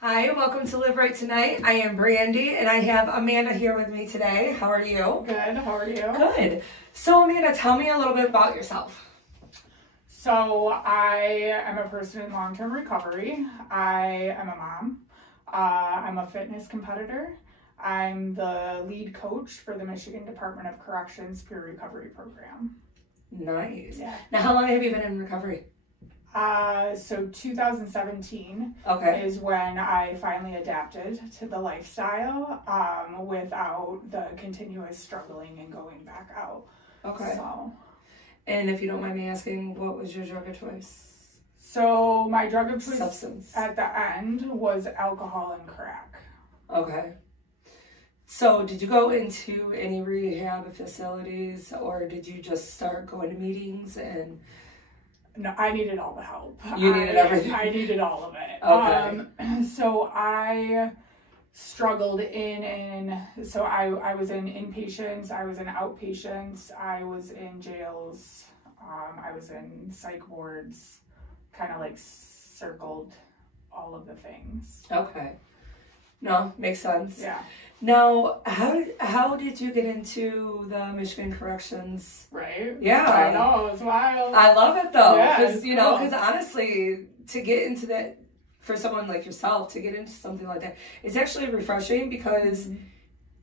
Hi, welcome to Live Right Tonight. I am Brandi, and I have Amanda here with me today. How are you? Good. How are you? Good. So, Amanda, tell me a little bit about yourself. So, I am a person in long-term recovery. I am a mom. I'm a fitness competitor. I'm the lead coach for the Michigan Department of Corrections Peer Recovery Program. Nice. Yeah. Now, how long have you been in recovery? So 2017 Okay. is when I finally adapted to the lifestyle without the continuous struggling and going back out. Okay. So, And if you don't mind me asking, what was your drug of choice? so my drug of choice Substance. at the end was alcohol and crack. Okay. So, did you go into any rehab facilities, or did you just start going to meetings and... No, I needed all the help. You needed everything. I needed all of it. Okay. So I struggled so I was in inpatients, I was in outpatients, I was in jails, I was in psych wards, kind of like circled all of the things. Okay. No, makes sense. Yeah. Now, how did you get into the Michigan Corrections? Right? Yeah. I know, it's wild. I love it though, Yeah, because it's because cool. honestly, to get into that, for someone like yourself, to get into something like that, it's actually refreshing because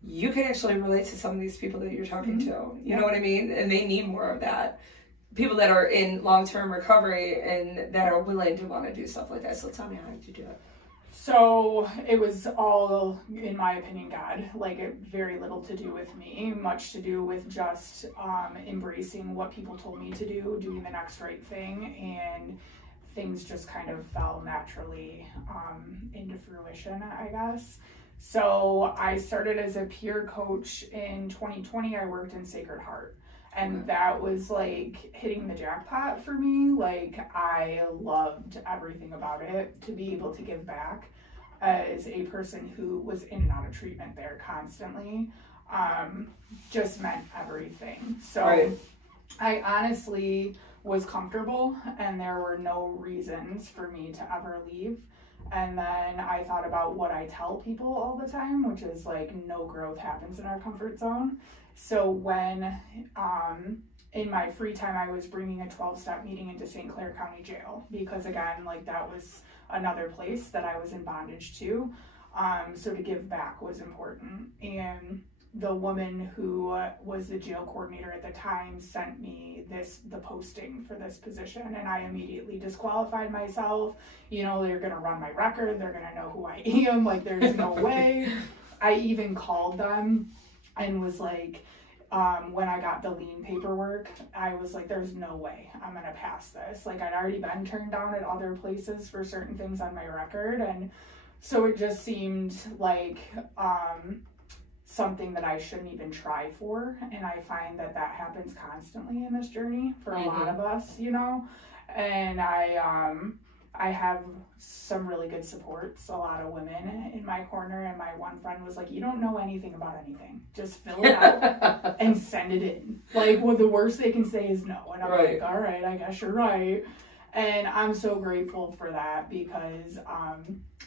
you can actually relate to some of these people that you're talking to. You know what I mean? And they need more of that. People that are in long-term recovery and that are willing to want to do stuff like that. So tell me, how did you do it? So it was all, in my opinion, God. Like, it very little to do with me, much to do with just embracing what people told me to do, doing the next right thing, and things just kind of fell naturally into fruition, I guess. So I started as a peer coach in 2020. I worked in Sacred Heart. And that was like hitting the jackpot for me. Like, I loved everything about it. To be able to give back as a person who was in and out of treatment there constantly just meant everything. So Right. I honestly was comfortable, and there were no reasons for me to ever leave. And then I thought about what I tell people all the time, which is like, no growth happens in our comfort zone. So when in my free time, I was bringing a 12-step meeting into St. Clair County Jail, because again, like, that was another place that I was in bondage to. So to give back was important. And the woman who was the jail coordinator at the time sent me the posting for this position, and I immediately disqualified myself. You know, they're gonna run my record, they're gonna know who I am, like, there's no way. I even called them and was like, when I got the lien paperwork, I was like, there's no way I'm gonna pass this. Like, I'd already been turned down at other places for certain things on my record, and so it just seemed like something that I shouldn't even try for. And I find that happens constantly in this journey for a lot of us, you know. And I have some really good supports, a lot of women in my corner, and my one friend was like, you don't know anything about anything. Just fill it out and send it in. Like, well, the worst they can say is no. And I'm like, all right, I guess you're right. And I'm so grateful for that, because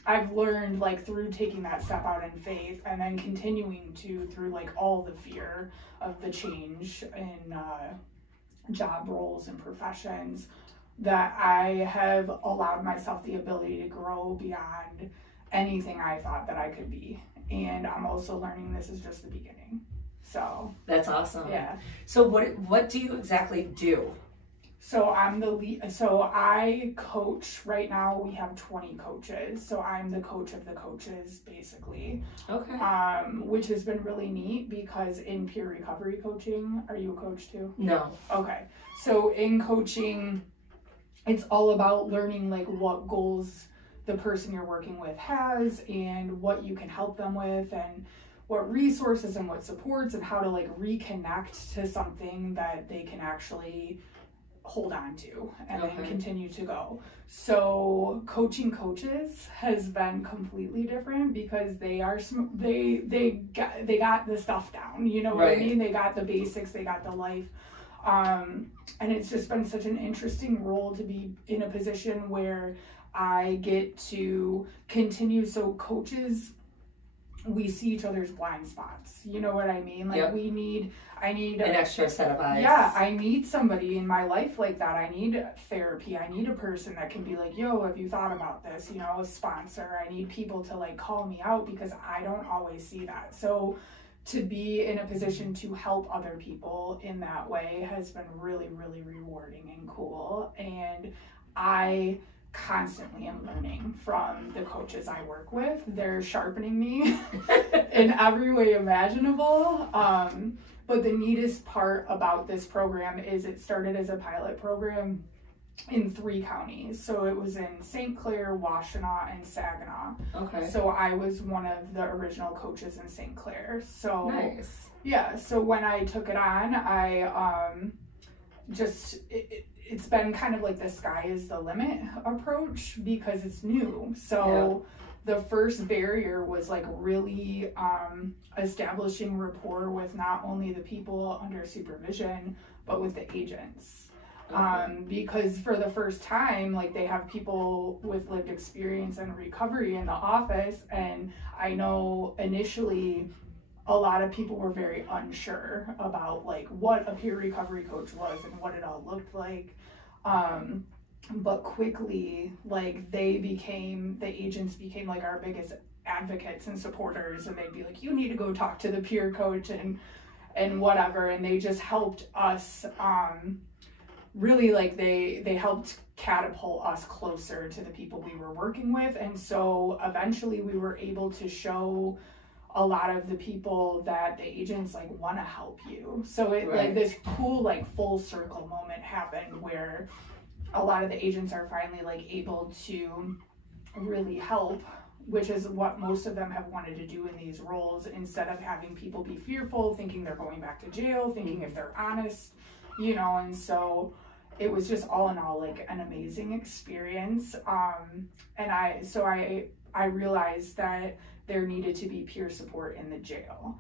I've learned, like, through taking that step out in faith and then continuing through like all the fear of the change in job roles and professions, that I have allowed myself the ability to grow beyond anything I thought that I could be. And I'm also learning this is just the beginning. So That's awesome. yeah. So what do you exactly do? So I'm the lead. So I coach. Right now we have 20 coaches. So I'm the coach of the coaches, basically. Okay. Which has been really neat, because in peer recovery coaching, are you a coach too? No. Okay. So in coaching, it's all about learning, like, what goals the person you're working with has, and what you can help them with, and what resources and what supports, and how to, like, reconnect to something that they can actually hold on to and then continue to go. So coaching coaches has been completely different, because they got the stuff down, you know what I mean? They got the basics, they got the life. And it's just been such an interesting role to be in a position where I get to continue. So coaches, we see each other's blind spots. You know what I mean? Like, I need an extra set of eyes. Yeah, I need somebody in my life like that. I need therapy. I need a person that can be like, yo, have you thought about this? You know, a sponsor. I need people to like call me out, because I don't always see that. So to be in a position to help other people in that way has been really, really rewarding and cool. And I constantly am learning from the coaches I work with. They're sharpening me in every way imaginable. But the neatest part about this program is it started as a pilot program in 3 counties. So it was in St. Clair, Washtenaw, and Saginaw. Okay. So I was one of the original coaches in St. Clair. So nice. Yeah, so when I took it on, I it's been kind of like the sky is the limit approach, because it's new. So the first barrier was like really establishing rapport with not only the people under supervision, but with the agents. Because for the first time, like, they have people with lived experience and recovery in the office, and I know initially a lot of people were very unsure about like what a peer recovery coach was and what it all looked like. But quickly, like, the agents became like our biggest advocates and supporters, and they'd be like, you need to go talk to the peer coach and whatever. And they just helped us, really, like, they helped catapult us closer to the people we were working with. And so eventually we were able to show a lot of the people that the agents like want to help you. So it like this cool like full circle moment happened where a lot of the agents are finally like able to really help, which is what most of them have wanted to do in these roles, instead of having people be fearful, thinking they're going back to jail, thinking if they're honest, you know. And so it was just all in all like an amazing experience. And I realized that there needed to be peer support in the jail.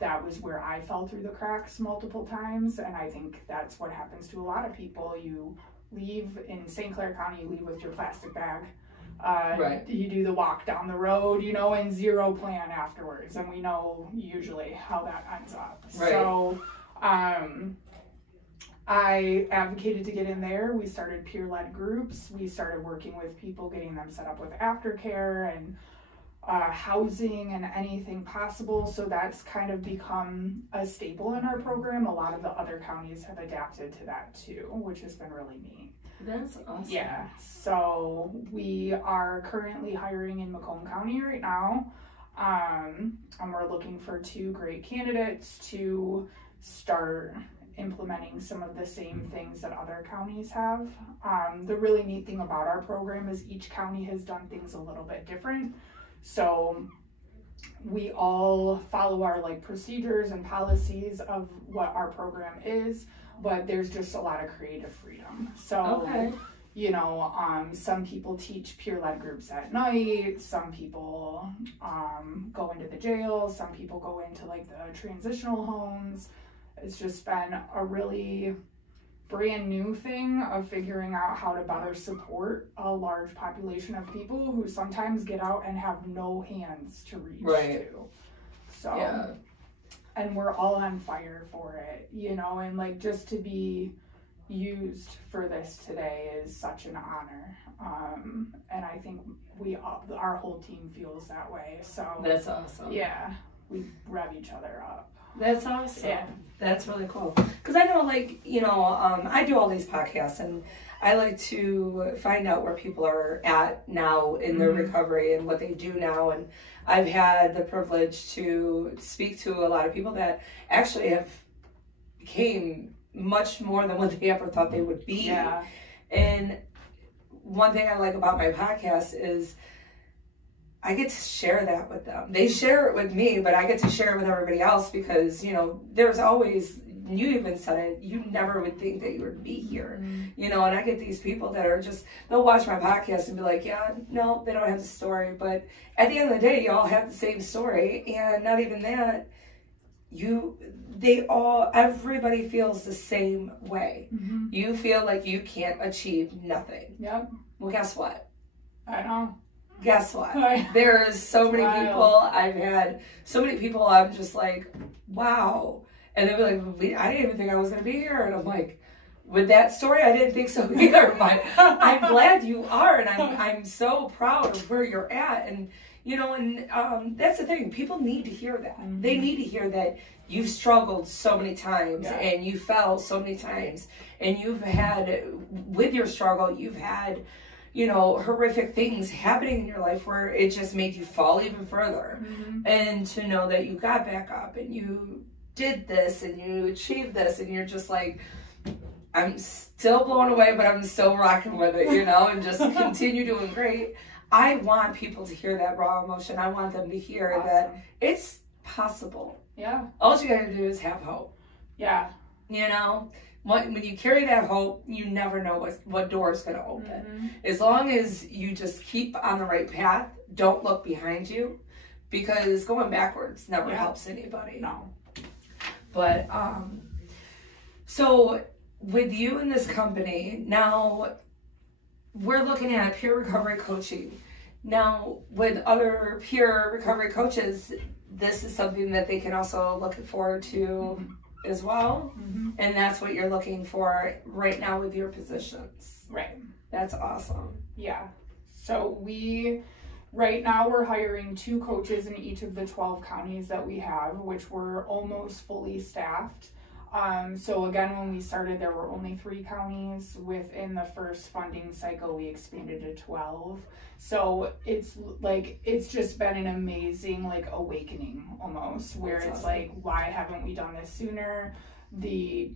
That was where I fell through the cracks multiple times, and I think that's what happens to a lot of people. You leave in St. Clair County, you leave with your plastic bag. You do the walk down the road, you know, and zero plan afterwards, and we know usually how that ends up. So I advocated to get in there. We started peer-led groups. We started working with people, getting them set up with aftercare and housing and anything possible. So that's kind of become a staple in our program. A lot of the other counties have adapted to that too, which has been really neat. That's awesome. Yeah. So we are currently hiring in Macomb County right now. And we're looking for 2 great candidates to start implementing some of the same things that other counties have. The really neat thing about our program is each county has done things a little bit different. So we all follow our like procedures and policies of what our program is, but there's just a lot of creative freedom. So, you know, some people teach peer-led groups at night, some people go into the jail, some people go into like the transitional homes. It's just been a really brand new thing of figuring out how to better support a large population of people who sometimes get out and have no hands to reach to. So, and we're all on fire for it, you know, and like just to be used for this today is such an honor. And I think our whole team feels that way. So that's awesome. Yeah, we rev each other up. That's awesome. Yeah. That's really cool. Because I know, like, you know, I do all these podcasts, and I like to find out where people are at now in their recovery and what they do now. And I've had the privilege to speak to a lot of people that actually have became much more than what they ever thought they would be. Yeah. And one thing I like about my podcast is I get to share that with them. They share it with me, but I get to share it with everybody else because, you know, there's always, you even said it, you never would think that you would be here, you know, and I get these people that are just, they'll watch my podcast and be like, yeah, no, they don't have the story. But at the end of the day, you all have the same story. And not even that, everybody feels the same way. You feel like you can't achieve nothing. Yep. Well, guess what? I know. Guess what? There's so many people, I've had so many people, I'm just like, wow. And they'll be like, I didn't even think I was going to be here. And I'm like, with that story, I didn't think so either. But I'm glad you are. And I'm so proud of where you're at. And, you know, and that's the thing. People need to hear that. They need to hear that you've struggled so many times and you fell so many times. And you've had, with your struggle, you've had, you know, horrific things happening in your life where it just made you fall even further. And to know that you got back up and you did this and you achieved this and you're just like, I'm still blown away, but I'm still rocking with it, you know, and just continue doing great. I want people to hear that raw emotion. I want them to hear that it's possible. Yeah. All you gotta do is have hope. Yeah. You know? When you carry that hope, you never know what door is going to open. As long as you just keep on the right path, don't look behind you, because going backwards never helps anybody. No. But, so with you in this company, now we're looking at peer recovery coaching. Now, with other peer recovery coaches, this is something that they can also look forward to as well. And that's what you're looking for right now with your positions. Right. That's awesome. Yeah. So right now we're hiring 2 coaches in each of the 12 counties that we have, which we're almost fully staffed. So again, when we started, there were only 3 counties. Within the first funding cycle, we expanded to 12. So it's just been an amazing awakening almost, where it's like, why haven't we done this sooner? The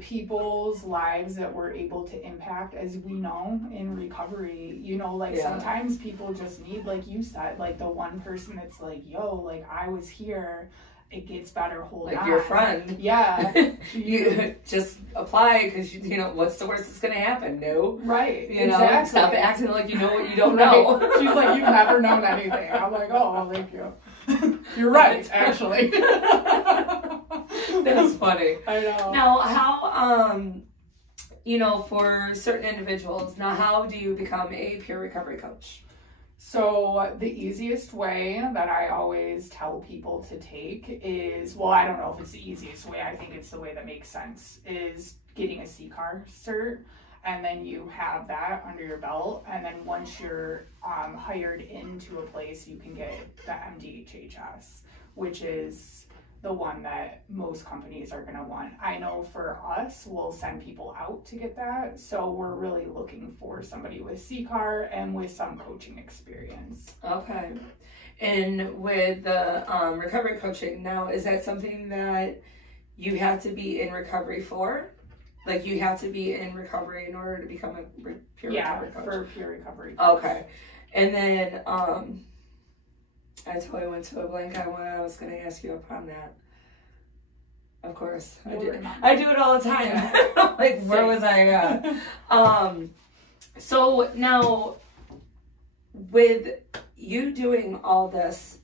people's lives that we're able to impact, as we know in recovery, you know, sometimes people just need, like you said, the one person that's like, yo, I was here. It gets better, hold on. Your friend. Yeah. You just apply because, you know, what's the worst that's going to happen? No. Right. You know, stop acting like you know what you don't know. She's like, you've never known anything. I'm like, oh, well, thank you. You're right, actually. That's funny. I know. Now, how, you know, for certain individuals, now how do you become a peer recovery coach? So the easiest way that I always tell people to take is, well, I don't know if it's the easiest way, I think it's the way that makes sense, is getting a CCAR cert. And then you have that under your belt. And then once you're hired into a place, you can get the MDHHS, which is the one that most companies are going to want. I know for us, we'll send people out to get that. So we're really looking for somebody with CCAR and with some coaching experience. Okay. And with the recovery coaching, now, is that something that you have to be in recovery for? Like, you have to be in recovery in order to become a peer recovery coach? Yeah, for peer recovery. Okay. And then, I totally went to a blank on what I was going to ask you upon that. Of course. I do it all the time. Yeah. Like, where was I at? So now, with you doing all this,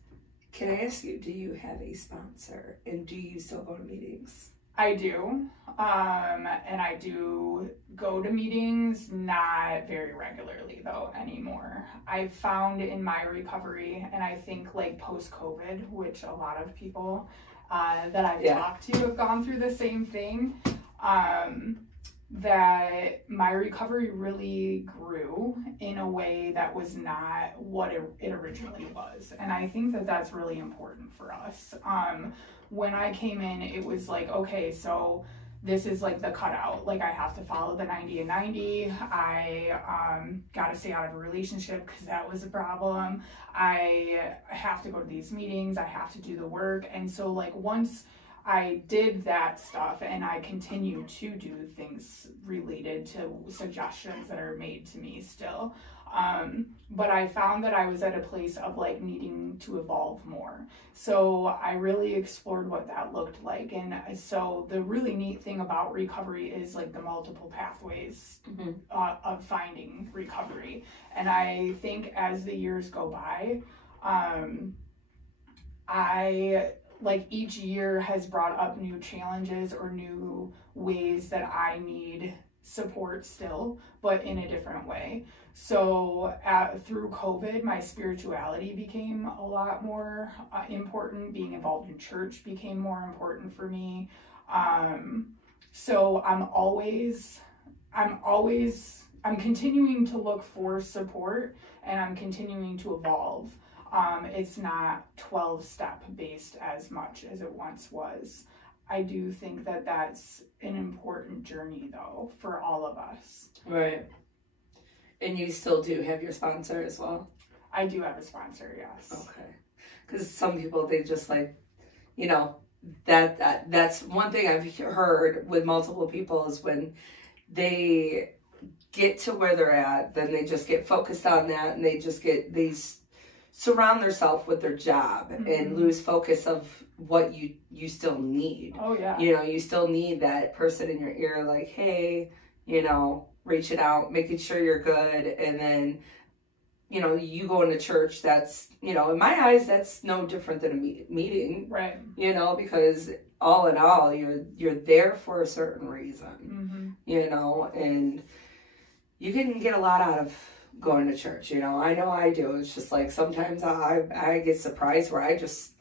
can I ask you, do you have a sponsor? And do you still go to meetings? I do. And I do go to meetings, not very regularly though anymore. I've found in my recovery, and I think post-COVID, which a lot of people that I've talked to have gone through the same thing, that my recovery really grew in a way that was not what it originally was. And I think that that's really important for us. When I came in, it was like, okay, so this is the cutout. I have to follow the 90 and 90. I got to stay out of a relationship because that was a problem. I have to go to these meetings. I have to do the work. And so once I did that stuff, and I continue to do things related to suggestions that are made to me still. But I found that I was at a place of needing to evolve more. So I really explored what that looked like. And so the really neat thing about recovery is the multiple pathways of finding recovery. And I think as the years go by, I like each year has brought up new challenges or new ways that I need support still, but in a different way. So through COVID, my spirituality became a lot more important. Being involved in church became more important for me. So I'm continuing to look for support, and I'm continuing to evolve. It's not 12-step based as much as it once was. I do think that that's an important journey, though, for all of us. Right. And you still do have your sponsor as well? I do have a sponsor, yes. Okay. Because some people, they just like, you know, that's one thing I've heard with multiple people is when they get to where they're at, then they just get focused on that, and they surround themselves with their job and lose focus of what you still need. Oh, yeah. You know, you still need that person in your ear like, hey, you know, reaching out, making sure you're good. And then, you know, you go into church, that's, you know, in my eyes, that's no different than a meeting. Right. You know, because all in all, you're there for a certain reason, you know, and you can get a lot out of going to church, you know. I know I do. It's just like sometimes I get surprised where I just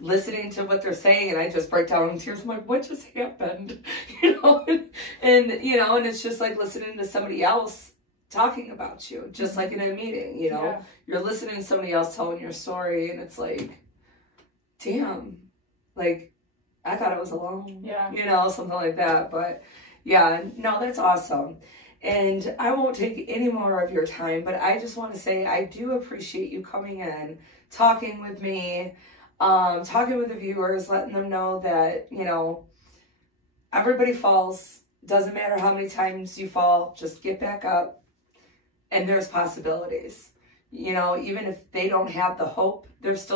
listening to what they're saying and I just break down in tears. I'm like, what just happened? You know, and you know, and it's just like listening to somebody else talking about you, just like in a meeting, you know. Yeah. You're listening to somebody else telling your story, and it's like, damn, like I thought I was alone. Yeah. You know, something like that. But yeah, no, that's awesome. And I won't take any more of your time, but I just want to say I do appreciate you coming in, talking with me, talking with the viewers, letting them know that, you know, everybody falls. Doesn't matter how many times you fall, just get back up. And there's possibilities. You know, even if they don't have the hope, there's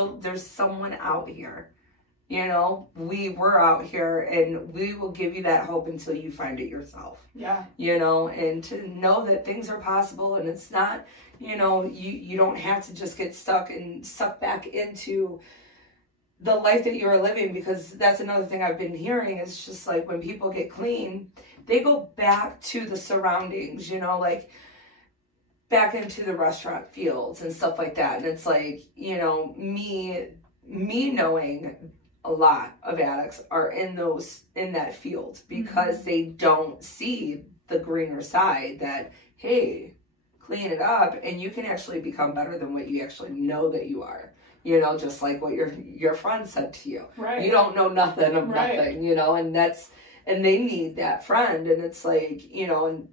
someone out here. You know, we're out here, and we will give you that hope until you find it yourself. Yeah. You know, and to know that things are possible, and it's not, you know, you don't have to just get stuck and sucked back into the life that you are living, because that's another thing I've been hearing is just like when people get clean, they go back to the surroundings, you know, like back into the restaurant fields and stuff like that. And it's like, you know, me knowing a lot of addicts are in that field because they don't see the greener side that, hey, clean it up and you can actually become better than what you actually know that you are. You know, just like what your friend said to you. Right. You don't know nothing of nothing, you know, and they need that friend. And it's like, you know, and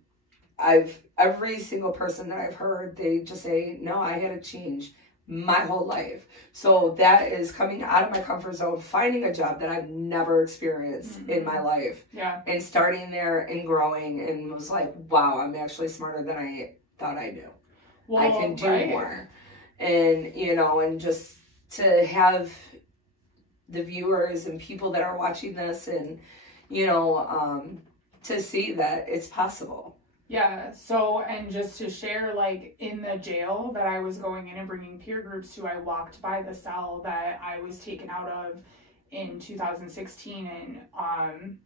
every single person that I've heard, they just say, no, I had to change my whole life. So that is coming out of my comfort zone, finding a job that I've never experienced in my life. Yeah. And starting there and growing, and was like, wow, I'm actually smarter than I thought I knew. Well, I can do more. And, you know, and just to have the viewers and people that are watching this and, you know, to see that it's possible. Yeah, so, and just to share, like, in the jail that I was going in and bringing peer groups to, I walked by the cell that I was taken out of in 2016, and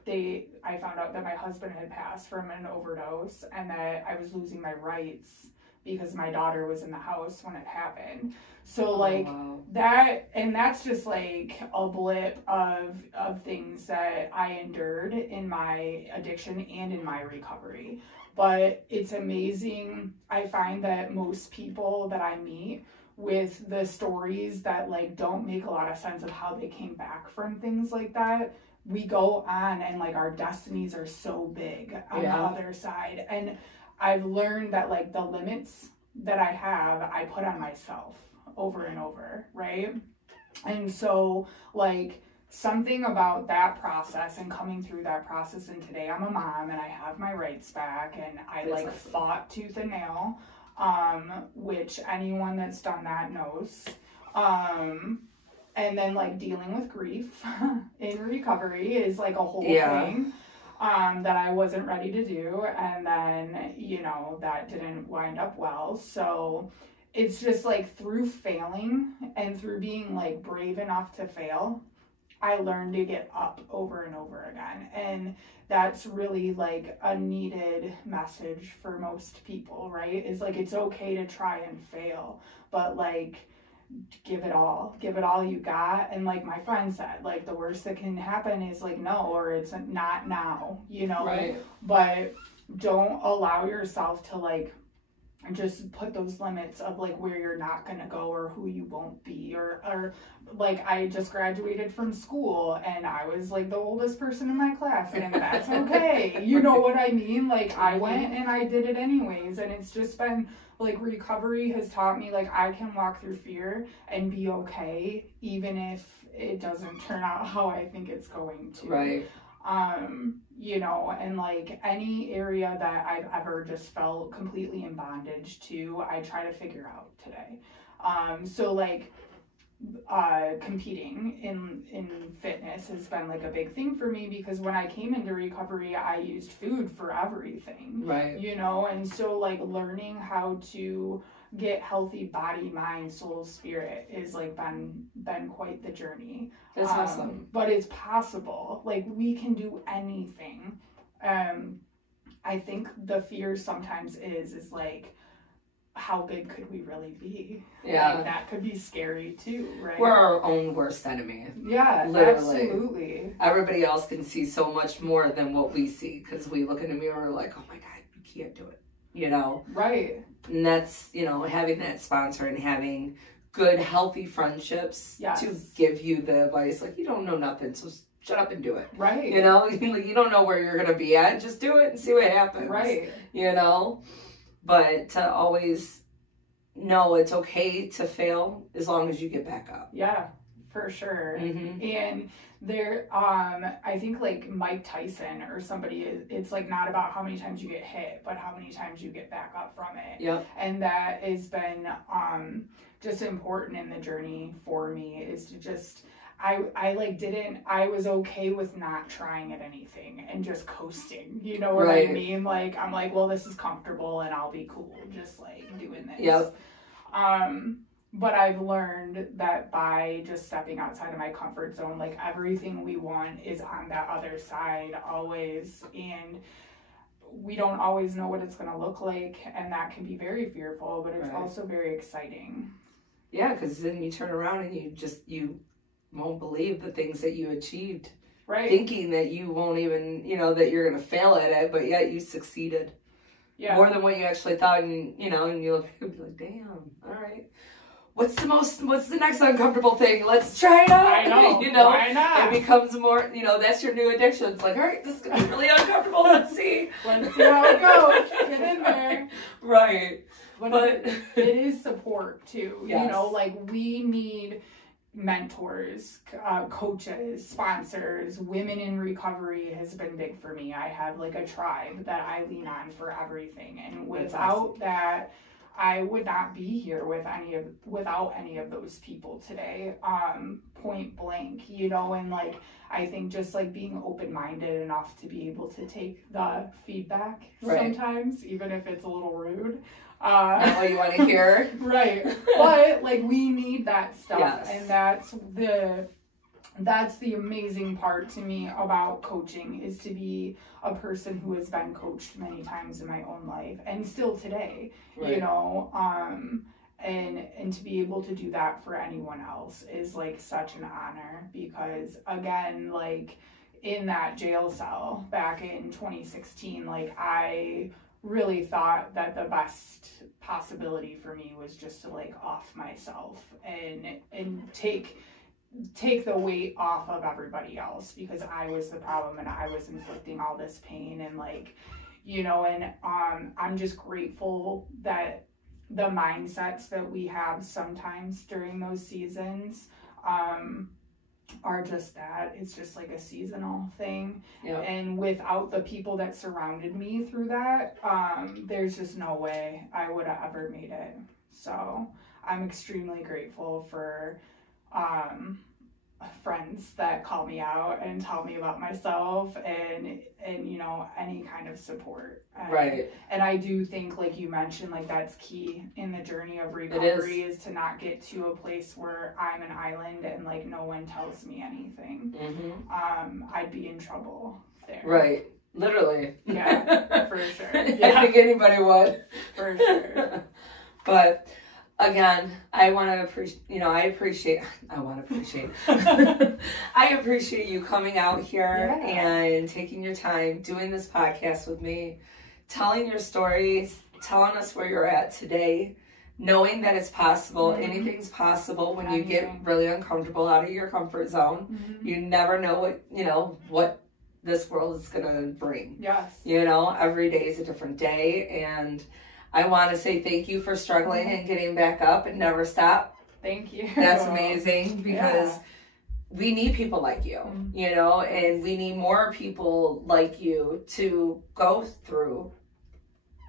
I found out that my husband had passed from an overdose, and that I was losing my rights because my daughter was in the house when it happened. So, like, that, and that's just, like, a blip of things that I endured in my addiction and in my recovery. But it's amazing. I find that most people that I meet with the stories that like don't make a lot of sense of how they came back from things like that, we go on and like our destinies are so big on the other side. And I've learned that like the limits that I have, I put on myself over and over, right? And so like something about that process and coming through that process, and today I'm a mom and I have my rights back, and I like fought tooth and nail, which anyone that's done that knows. And then like dealing with grief in recovery is like a whole thing that I wasn't ready to do, and then, you know, that didn't wind up well. So it's just like through failing and through being like brave enough to fail, I learned to get up over and over again. And that's really like a needed message for most people, right? Is like, it's okay to try and fail, but like, give it all you got. And like my friend said, like, the worst that can happen is like no, or it's not now, you know. Right. But don't allow yourself to like just put those limits of like where you're not gonna go or who you won't be, or like I just graduated from school and I was like the oldest person in my class, and that's okay. You know what I mean? Like I went and I did it anyways, and it's just been like recovery has taught me like I can walk through fear and be okay even if it doesn't turn out how I think it's going to. Right. You know, and like any area that I've ever just felt completely in bondage to, I try to figure out today. So like competing in fitness has been like a big thing for me, because when I came into recovery, I used food for everything. Right. You know, and so like learning how to get healthy body, mind, soul, spirit is like been quite the journey. That's awesome. But it's possible. Like we can do anything. I think the fear sometimes is like, how big could we really be? Yeah. Like, that could be scary too, right? We're our own worst enemy. Yeah, literally. Absolutely. Everybody else can see so much more than what we see, because we look in the mirror like, oh my God, you can't do it. You know? Right. And that's, you know, having that sponsor and having good, healthy friendships to give you the advice. Like, you don't know nothing, so shut up and do it. Right. You know? Like, you don't know where you're going to be at. Just do it and see what happens. Right. You know? But to always know it's okay to fail as long as you get back up. Yeah, for sure. Mm-hmm. And there, I think like Mike Tyson or somebody, it's like not about how many times you get hit, but how many times you get back up from it. Yep. And that has been just important in the journey for me, is to just, I was okay with not trying at anything and just coasting, you know what I mean? Like, I'm like, well, this is comfortable and I'll be cool just like doing this. Yep. But I've learned that by just stepping outside of my comfort zone, like everything we want is on that other side always. And we don't always know what it's going to look like. And that can be very fearful, but it's also very exciting. Yeah, because then you turn around and you won't believe the things that you achieved. Right. Thinking that you won't even, you know, that you're going to fail at it, but yet you succeeded. Yeah. More than what you actually thought, and you know, and you'll be like, damn, all right. What's the next uncomfortable thing? Let's try it out. I know. You know, why not? It becomes more, you know, that's your new addiction. It's like, all right, this is going to be really uncomfortable. Let's see. Let's see how it goes. Get in there. Right. But it is support too. Yes. You know, like we need mentors, coaches, sponsors. Women in recovery has been big for me. I have like a tribe that I lean on for everything. And without that, I would not be here without any of those people today, point blank, you know. And like, I think just like being open-minded enough to be able to take the feedback sometimes, even if it's a little rude. Not what you want to hear. Right. But like, we need that stuff. Yes. And that's the amazing part to me about coaching, is to be a person who has been coached many times in my own life and still today, you know, and to be able to do that for anyone else is like such an honor, because again, like in that jail cell back in 2016, like I really thought that the best possibility for me was just to like off myself and take the weight off of everybody else, because I was the problem and I was inflicting all this pain and like, you know. And I'm just grateful that the mindsets that we have sometimes during those seasons are just that. It's just like a seasonal thing. Yep. And without the people that surrounded me through that, there's just no way I would have ever made it. So I'm extremely grateful for friends that call me out and tell me about myself and you know, any kind of support. Right. And I do think, like you mentioned, like that's key in the journey of recovery is to not get to a place where I'm an island and like no one tells me anything. I'd be in trouble there. Right. Literally. Yeah, for sure. Yeah. I think anybody would. For sure. But again, I appreciate I appreciate you coming out here and taking your time doing this podcast with me, telling your stories, telling us where you're at today, knowing that it's possible. Anything's possible when you get really uncomfortable out of your comfort zone. You never know what this world is going to bring. Yes. You know, every day is a different day, and I want to say thank you for struggling and getting back up and never stop. Thank you. That's amazing, because we need people like you, you know, and we need more people like you to go through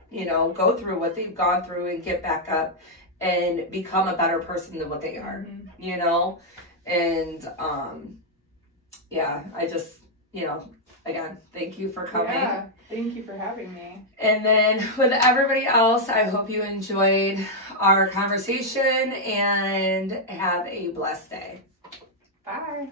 what they've gone through and get back up and become a better person than what they are, you know? And, I just, you know, again, thank you for coming. Yeah, thank you for having me. And then with everybody else, I hope you enjoyed our conversation and have a blessed day. Bye.